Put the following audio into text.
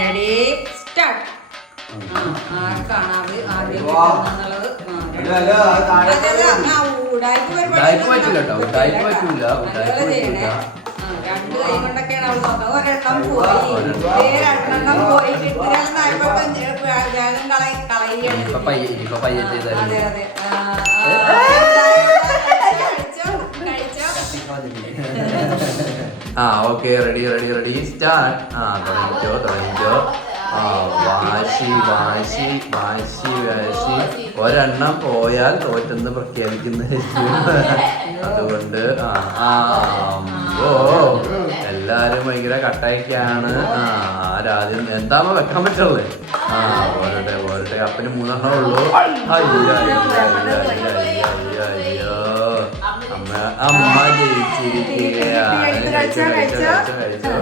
Ready start. ആർക്കാണ് അത് ആദ്യം കിട്ടുന്നുള്ളത്? രണ്ട് കൈ കൊണ്ടൊക്കെയാണ് അവൾ നോക്കുന്നത്. ഒരെണ്ണം പോയി, രണ്ടെണ്ണം പോയി, കിട്ടുകയെന്നായപ്പോ വേഗം കളയുകയാണ്. അതെ അതെ. Okay ready ready ready start. തുടങ്ങിക്കോ. വാശി വാശി വാശി വാശി. ഒരെണ്ണം പോയാൽ തോറ്റെന്ന് പ്രഖ്യാപിക്കുന്ന അതുകൊണ്ട് എല്ലാരും ഭയങ്കര കട്ടായിക്കാണ്. ആരാദ്യം എന്താണോ വെക്കാൻ പറ്റുള്ളത്? പോരട്ടെ പോരട്ടെ. അപ്പന് 3 എണ്ണേ ഉള്ളൂ. അയ്യോ അമ്മ ജയിച്ചിരിക്കുകയാണ്. കഴിച്ചോ കഴിച്ചോ കഴിച്ചോ.